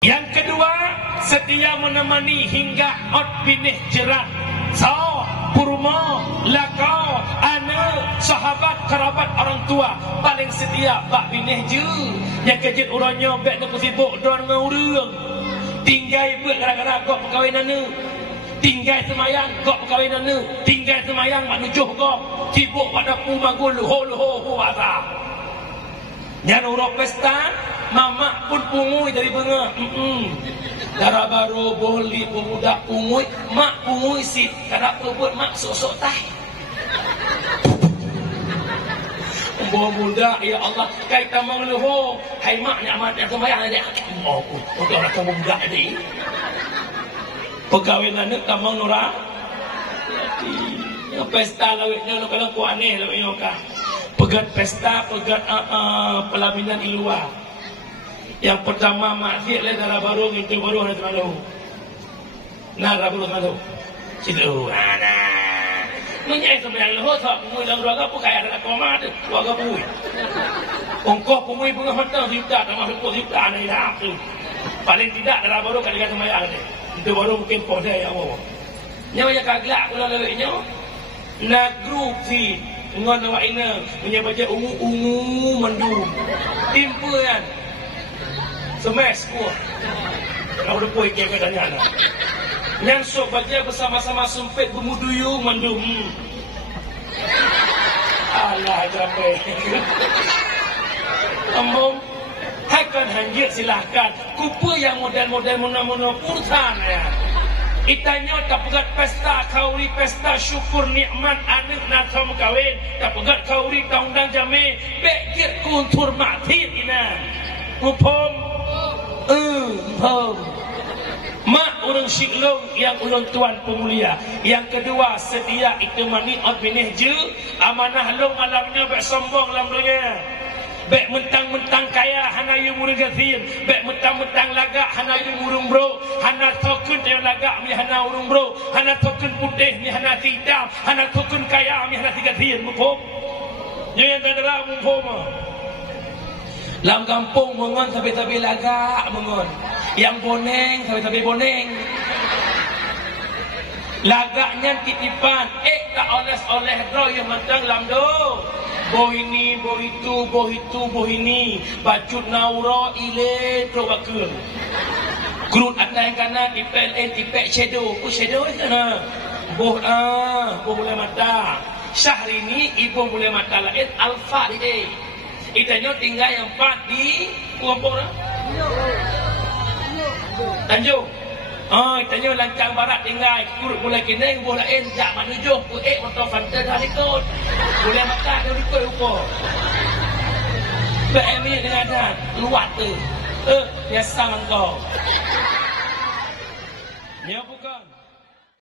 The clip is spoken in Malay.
Yang kedua, setia menemani hingga ot binih jerat. So, kurma, lakau, anak, sahabat, kerabat, orang tua paling setia bak binih je. Yang kejut urangnya bek nak sibuk don dengan urang. Tinggal buat gara-gara kau perkahwinan ni. Tinggal semayang kau perkahwinan ni. Tinggal semayang mak nujuh kau. Sibuk pada pumagul luho asa. Yang urang pesta, mamak pun pungui dari bengah. Darah baru boleh pemuda pungui, mak pungui sit. Kenapa buat mak sok-sok tah? Bawa muda, ya Allah, kaitan mengeluh. Hai mak nyaman yang sembahyang dia. Oh, udah orang kamu muda ni. Perkahwinan ni tamang nurah. Pesta lawitnya lo kalau ku aneh lawitnya kah. Pegat pesta, pegat pelaminan di luar. Yang pertama maksiat le dalam baru itu baru ada malu. Nah, baru malu. Situ ada. Menyai sembahyang lohot tak mui dalam keluarga pun kaya ada koma tu keluarga mui. Ongkos pemui bunga hotel juta sama sepuluh juta ni dah tu. Paling tidak dalam baru kali kata sembahyang ni. Itu baru mungkin poda yang mau. Nyawa kaglak pula lewatnya. Nak grup si ngon awak ina punya baca ungu mendung. Timpa kan. Semes kuah. Kalau depois ikan katanya lah. Yang sok baca bersama-sama sempit bermuduyu mendung. Alah capek. Ambom, haikan hanjir silahkan. Kupa yang model-model muna-muna purtan ya. Itanya tak pegat pesta kauri pesta syukur nikmat anak nak kamu kahwin. Tak pegat kauri taundang jami. Bekir kuntur mati ina. Upom. Mak orang syiklong yang ulun tuan pemulia. Yang kedua, setia ikemani ot binih je. Amanah long alamnya bek sombong lamanya. Bek mentang-mentang kaya hana yu murung gathir. Bek mentang-mentang lagak hana yu murung bro. Hana token yang lagak mi hana urung bro. Hana token putih mi hana hitam. Hana token kaya mi hana gathir. Mumpum. Yang tak mumpum. Lam kampung mengon tapi lagak mengon. Yang boneng tapi boneng. Lagaknya titipan. Tak oles-oles bro yang mentang lam do. Boh ini, boh itu, boh itu, boh ini. Bacut naura ile trobakul. Kurut anda yang kanan tipek shadow. Oh shadow sana. Boh boleh mata. Syahrini ibu boleh mata lain alfa di. Itanya tinggal yang 4 di Kuampung lah. Tanjung. Itanya Lancang Barat tinggal. Kurut mulai kini, boleh lain. Jak manujuh. Motor fantan dah ikut. Boleh makan, dah ikut rupa. BM ni dengan dan. Luat tu. Biasa engkau.